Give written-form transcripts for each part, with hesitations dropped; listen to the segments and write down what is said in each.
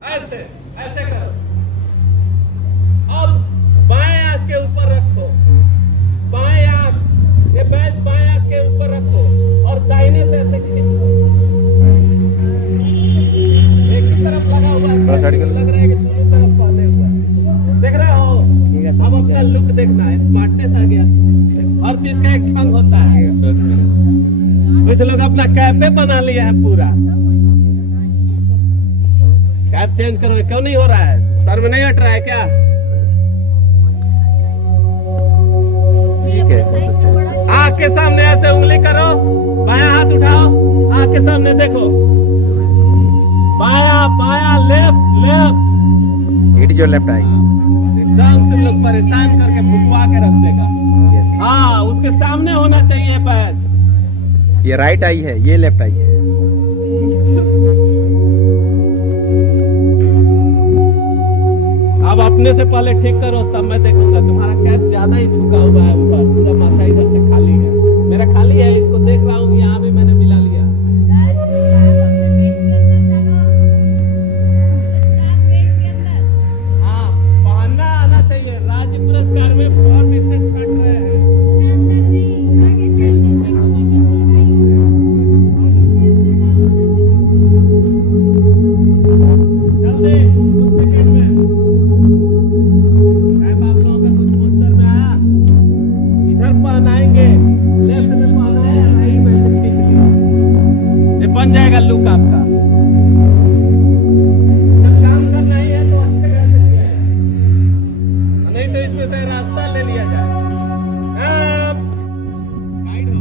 ऐसे ऐसे करो। अब बाएं आंख के ऊपर रखो, बाएं आंख, ये बैच बाएं आंख के ऊपर रखो और दाहिने से ऐसे खींचो। एक ही तरफ लगा हुआ है, लग रहा है कि दोनों तरफ बांधे हुआ है। देख रहे हो? अब अपना लुक देखना है, स्मार्टनेस आ गया। हर चीज का एक ढंग होता है। कुछ लोग अपना कैफे बना लिया है पूरा। कैप चेंज करो, क्यों नहीं हो रहा है? सर में नहीं हट रहा है क्या? आँख के सामने ऐसे उंगली करो, बायां हाथ उठाओ, आँख के सामने देखो, बायां बायां, left left. It is your left eye. एकदम तुम लोग परेशान करके भुकवा के रख देगा। हाँ, उसके सामने होना चाहिए पैच। ये राइट आई है, ये लेफ्ट आई है। अब अपने से पहले ठीक करो, तब मैं देखूंगा। तुम्हारा कैप ज्यादा ही झुका हुआ है ऊपर, पूरा माथा इधर से खाली है। मेरा खाली है, इसको देख रहा हूँ, यहाँ भी मैंने मिला लिया। हाँ, पहनना आना चाहिए। राज्य पुरस्कार में फॉर्म इससे छट रहे हैं। जल्दी कुछ सेकंड में पहनाएंगे। लेफ्ट में पहना है, राइट में से खींच लिया, ये बन जाएगा लुक आपका। जब काम करना ही है तो अच्छे ढंग से किया है, नहीं तो इसमें से रास्ता ले लिया जाए। गाइड हो।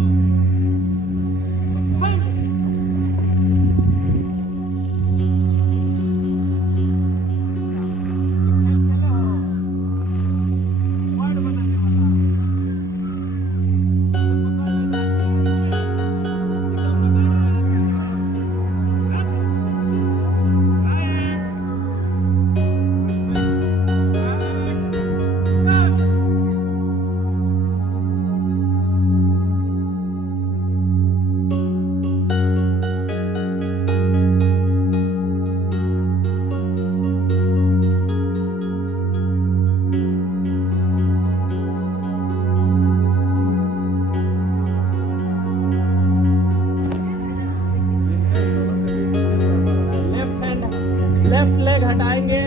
लेफ्ट लेग हटाएंगे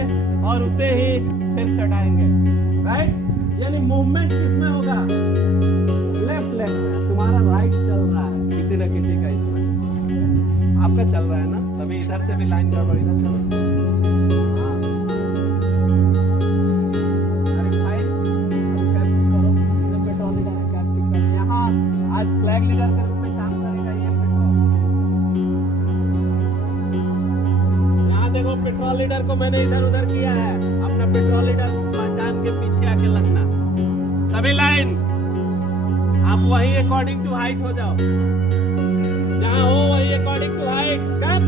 और उसे ही फिर सटाएंगे। राइट, यानी मूवमेंट किसमें होगा? लेफ्ट लेग में। तुम्हारा राइट चल रहा है किसी न किसी का, इसमें आपका चल रहा है ना, तभी इधर से भी लाइन गड़बड़, इधर चल रहा है। यहाँ आज फ्लैग लीडर के रूप में काम करेगा ये पेट्रोल। देखो, पेट्रोल लीडर को मैंने इधर उधर किया है। अपना पेट्रोल लीडर पहचान के पीछे आके लगना। सभी लाइन, आप वही अकॉर्डिंग टू हाइट हो जाओ, जहां हो वही अकॉर्डिंग टू हाइट। कट,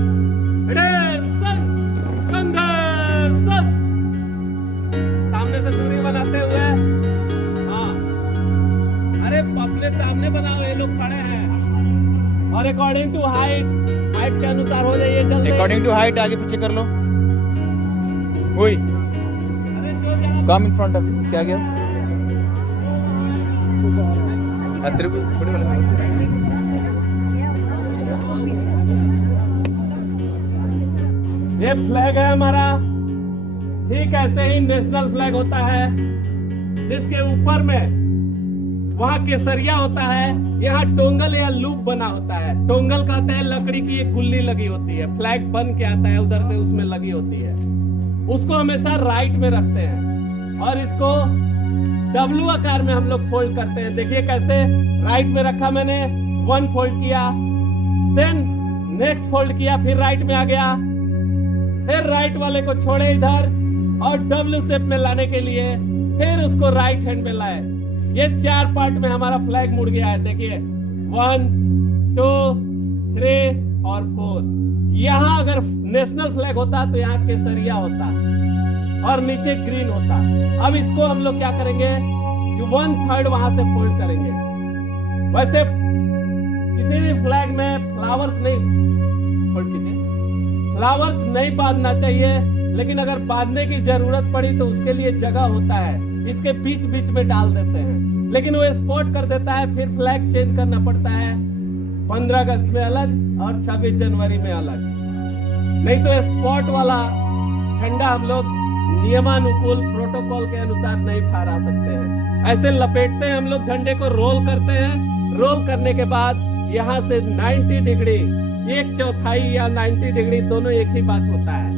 सामने से दूरी बनाते हुए। हाँ, अरे अपने सामने बनाओ, ये लोग खड़े हैं। और अकॉर्डिंग टू हाइट, हाइट के अनुसार हो जाइए। जल्दी अकॉर्डिंग टू हाइट आगे पीछे कर लो। वही कम इन फ्रंट ऑफ यू। क्या गया? तेरे को थोड़ी वाला ये फ्लैग है हमारा। ठीक ऐसे ही नेशनल फ्लैग होता है, जिसके ऊपर में वहाँ केसरिया होता है, यहाँ टोंगल या लूप बना होता है। टोंगल कहते हैं लकड़ी की एक गुल्ली लगी होती है, फ्लैग बन के आता है उधर से, उसमें लगी होती है। उसको हमेशा राइट में रखते हैं और इसको डब्लू आकार में हम लोग फोल्ड करते हैं। देखिए कैसे, राइट में रखा मैंने, वन फोल्ड किया, देन नेक्स्ट फोल्ड किया, फिर राइट में आ गया, फिर राइट वाले को छोड़े इधर और डब्लू शेप में लाने के लिए फिर उसको राइट हैंड में लाए। ये 4 पार्ट में हमारा फ्लैग मुड़ गया है। देखिए 1, 2, 3 और 4। यहाँ अगर नेशनल फ्लैग होता तो यहाँ केसरिया होता और नीचे ग्रीन होता। अब इसको हम लोग क्या करेंगे कि 1/3 वहां से फोल्ड करेंगे। वैसे किसी भी फ्लैग में फ्लावर्स नहीं, फोल्ड कीजिए, फ्लावर्स नहीं बांधना चाहिए। लेकिन अगर बांधने की जरूरत पड़ी तो उसके लिए जगह होता है, इसके बीच बीच में डाल देते हैं। लेकिन वो स्पॉट कर देता है, फिर फ्लैग चेंज करना पड़ता है, 15 अगस्त में अलग और 26 जनवरी में अलग। नहीं तो स्पॉट वाला झंडा हम लोग नियमानुकूल प्रोटोकॉल के अनुसार नहीं फहरा सकते हैं। ऐसे लपेटते हैं हम लोग, झंडे को रोल करते हैं। रोल करने के बाद यहाँ से 90 डिग्री, 1/4 या 90 डिग्री दोनों एक ही बात होता है।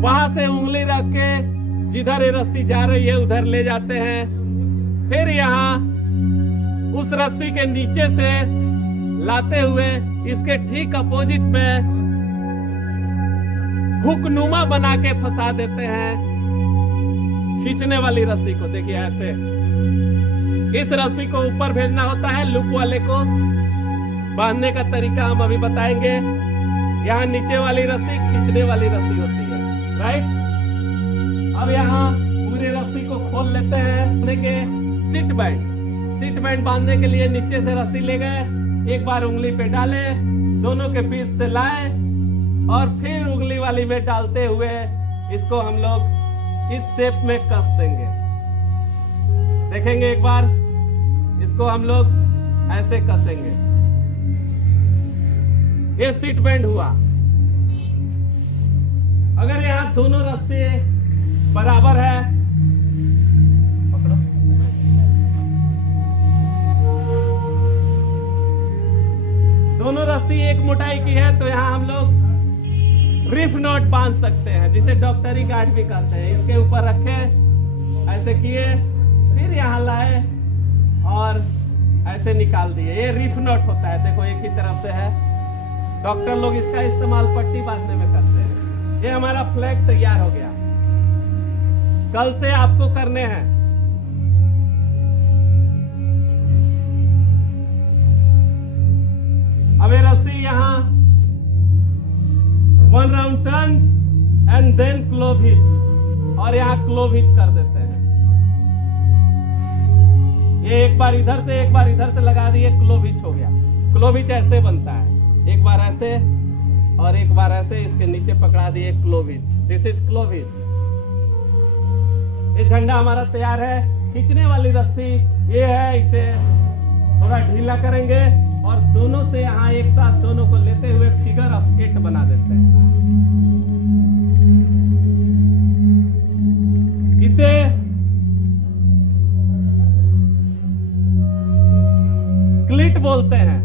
वहां से उंगली रख के जिधर ये रस्सी जा रही है उधर ले जाते हैं। फिर यहाँ उस रस्सी के नीचे से लाते हुए इसके ठीक अपोजिट में हुकनुमा बना के फंसा देते हैं खींचने वाली रस्सी को। देखिए ऐसे इस रस्सी को ऊपर भेजना होता है, लूप वाले को। बांधने का तरीका हम अभी बताएंगे। यहाँ नीचे वाली रस्सी खींचने वाली रस्सी होती है, राइट। अब यहाँ पूरी रस्सी को खोल लेते हैं। देखिए सीट बैंड बांधने के लिए नीचे से रस्सी ले गए, एक बार उंगली पे डाले, दोनों के बीच से लाए और फिर उंगली वाली में डालते हुए इसको हम लोग इस शेप में कस देंगे। देखेंगे एक बार, इसको हम लोग ऐसे कसेंगे। ये सीट बैंड हुआ। अगर यहाँ दोनों रस्सी बराबर है, पकड़ो, दोनों रस्सी एक मोटाई की है, तो यहाँ हम लोग रिफ नॉट बांध सकते हैं, जिसे डॉक्टरी गार्ड भी कहते हैं। इसके ऊपर रखे, ऐसे किए, फिर यहाँ लाए और ऐसे निकाल दिए। ये रिफ नॉट होता है, देखो एक ही तरफ से है। डॉक्टर लोग इसका इस्तेमाल पट्टी बांधने में करते हैं। ये हमारा फ्लैग तैयार हो गया। कल से आपको करने हैं। अब ये रस्सी यहाँ 1 round turn and then clove hitch, और यहाँ क्लोव हिच कर देते हैं। ये एक बार इधर से एक बार इधर से लगा दिए, क्लोव हिच हो गया। क्लोव हिच ऐसे बनता है, एक बार ऐसे और एक बार ऐसे, इसके नीचे पकड़ा दिए clove hitch. This is clove hitch. ये झंडा हमारा तैयार है। खींचने वाली रस्सी ये है, इसे थोड़ा ढीला करेंगे और दोनों से यहाँ एक साथ दोनों को लेते हुए फिगर ऑफ 8 बना देते हैं। इसे क्लिट बोलते हैं,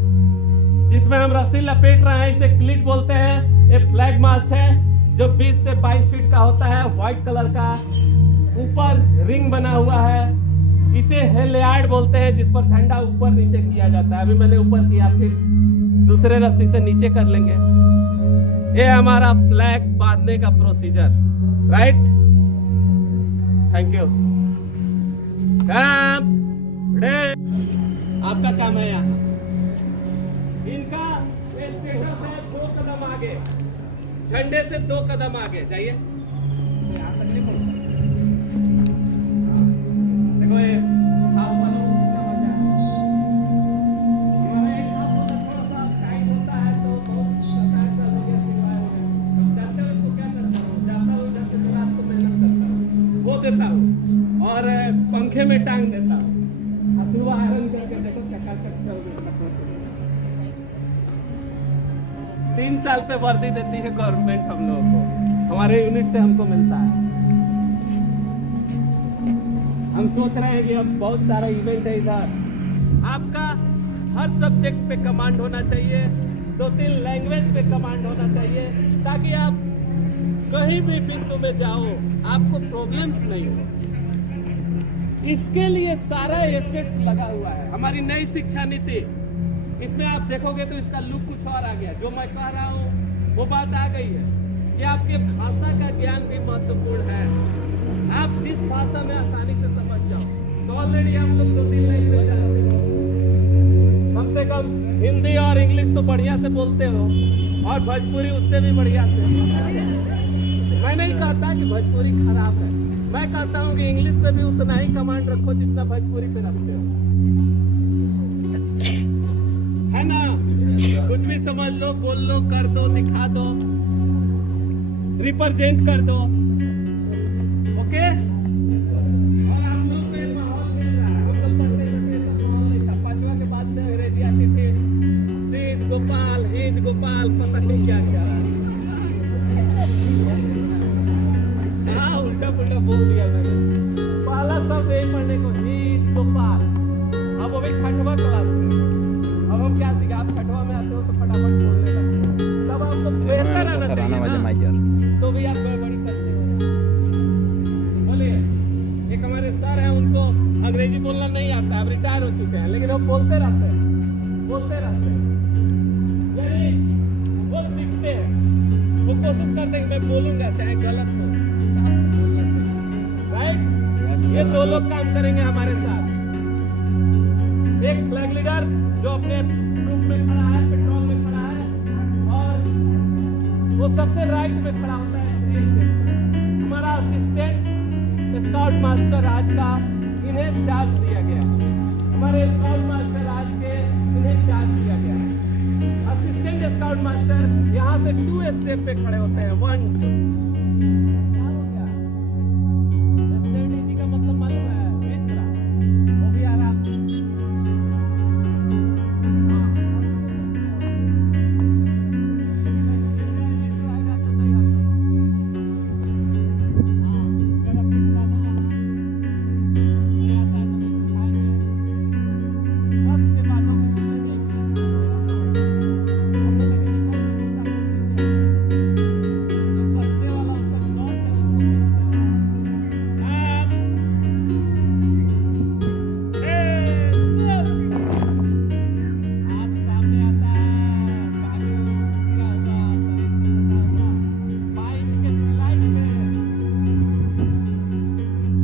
जिसमें हम रस्सी लपेट रहे हैं, इसे क्लिट बोलते हैं। ये फ्लैग मास्ट है जो 20 से 22 फीट का होता है, व्हाइट कलर का, ऊपर रिंग बना हुआ है। इसे हेलियार्ड बोलते हैं, जिस पर झंडा ऊपर नीचे किया जाता है। अभी मैंने ऊपर किया, फिर दूसरे रस्सी से नीचे कर लेंगे। ये हमारा फ्लैग बांधने का प्रोसीजर, राइट। Thank you. काम आपका काम है। यहाँ इनका स्टेशन है 2 कदम आगे, झंडे से 2 कदम आगे जाइए। यहाँ तक नहीं पहुंच सकते। देखो ये देता हूँ और पंखे में टांग देता हूँ, आयरन करके देखो चकाचक चल रही है। 3 साल पे वर्दी देती है गवर्नमेंट हम लोगों को, हमारे यूनिट से हमको मिलता है। हम सोच रहे हैं कि अब बहुत सारा इवेंट है इधर। आपका हर सब्जेक्ट पे कमांड होना चाहिए, 2-3 लैंग्वेज पे कमांड होना चाहिए, ताकि आप कहीं भी विश्व में जाओ आपको प्रॉब्लम्स नहीं हो। इसके लिए सारा एसेट्स लगा हुआ है। हमारी नई शिक्षा नीति, इसमें आप देखोगे तो इसका लुक कुछ और आ गया। जो मैं कह रहा हूँ वो बात आ गई है कि आपके भाषा का ज्ञान भी महत्वपूर्ण है। आप जिस भाषा में आसानी से समझ जाओ, तो ऑलरेडी हम लोग 2-3 लैंग्वेज जानते हैं। कम से कम हिंदी और इंग्लिश तो बढ़िया से बोलते हो, और भोजपुरी उससे भी बढ़िया से। मैं नहीं कहता कि भोजपुरी खराब है, मैं कहता हूँ कि इंग्लिश पे भी उतना ही कमांड रखो जितना भोजपुरी पे रखते हो, है ना। कुछ भी समझ लो, बोल लो, कर दो, दिखा दो। रिप्रेजेंट कर दो। ओके, और आप लोग को एक माहौल मिल रहा है। हम लोग पढ़ते थे सब माहौल नहीं था। पांचवा के बाद से अंग्रेजी आती थी, तेज गोपाल, हेज गोपाल, पता नहीं क्या क्या। हाँ, उल्टा पुल्टा बोल दिया मैंने। पहला सब यही पढ़ने को, हेज गोपाल। अब वो भी छठवा क्लास में। अब हम क्या सीखा, आप छठवा में आते हो तो फटाफट बोलने लगते हो। तब आपको बेहतर आना चाहिए ना, तो भी आप गड़बड़ी करते हो। बोलिए, एक हमारे सर हैं, उनको अंग्रेजी बोलना नहीं आता, अब रिटायर हो चुके हैं, लेकिन वो बोलते रहते हैं, बोलते रहते हैं। यानी वो सीखते हैं, वो कोशिश करते हैं कि मैं बोलूंगा चाहे गलत हो, राइट। ये दो लोग काम करेंगे हमारे साथ। एक फ्लैग लीडर जो अपने ग्रुप में खड़ा है, पेट्रोल में खड़ा है, और वो सबसे राइट में खड़ा होता है। हमारा असिस्टेंट स्काउट मास्टर आज का, इन्हें चार्ज दिया गया। हमारे स्काउट मास्टर आज के, इन्हें चार्ज दिया गया। असिस्टेंट स्काउट मास्टर यहाँ से 2 स्टेप पे खड़े होते हैं, 1 2। क्या हो गया? स्टेबिलिटी का मतलब मालूम है? तीसरा वो भी आ रहा।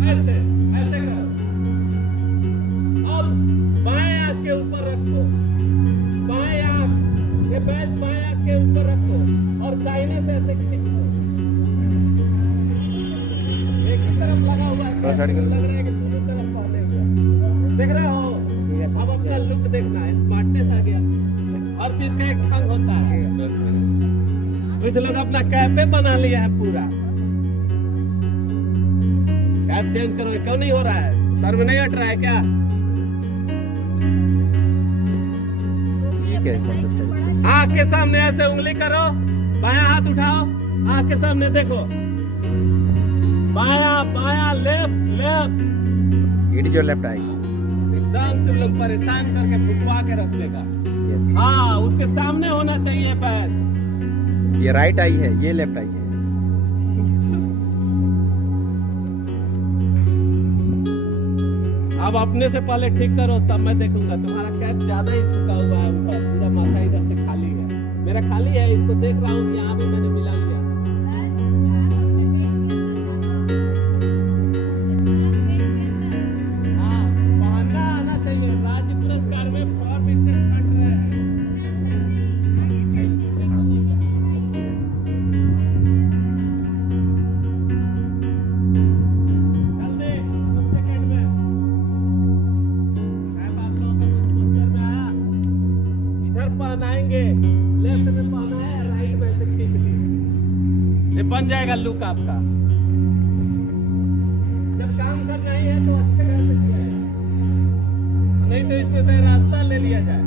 ऐसे ऐसे करो। अब बाएं आंख के ऊपर रखो, बाएं आंख, ये बैच बाएं आंख के ऊपर रखो और दाहिने से ऐसे खींचो। एक ही तरफ लगा हुआ है, लग रहा है कि दोनों तरफ पहले हुआ। देख रहे हो? अब अपना लुक देखना है, स्मार्टनेस आ गया। हर चीज का एक ढंग होता है। कुछ लोग अपना कैफे बना लिया है पूरा। कैप चेंज करो, क्यों नहीं हो रहा है? सर में नहीं हट रहा है क्या? आँख के सामने ऐसे उंगली करो, बायां हाथ उठाओ, आँख के सामने देखो, बायां बायां, left left. It is your left eye. एकदम तुम लोग परेशान करके फुकवा के रख देगा। हाँ, उसके सामने होना चाहिए बैच। ये राइट आई है, ये लेफ्ट आई है। अब अपने से पहले ठीक करो, तब मैं देखूंगा। तुम्हारा कैप ज्यादा ही झुका हुआ है ऊपर, पूरा माथा इधर से खाली है। मेरा खाली है, इसको देख रहा हूँ, यहाँ भी मैंने मिला लिया। हाँ, पहनना आना चाहिए। राज्य पुरस्कार में फॉर्म इससे छंट रहे हैं। जल्दी, कुछ सेकंड में। इधर पहनाएंगे, लेफ्ट में पहना है, राइट में से खींच ली, ये बन जाएगा लुक आपका। जब काम करना ही है तो अच्छे घर से किया है, नहीं तो इसमें से रास्ता ले लिया जाए।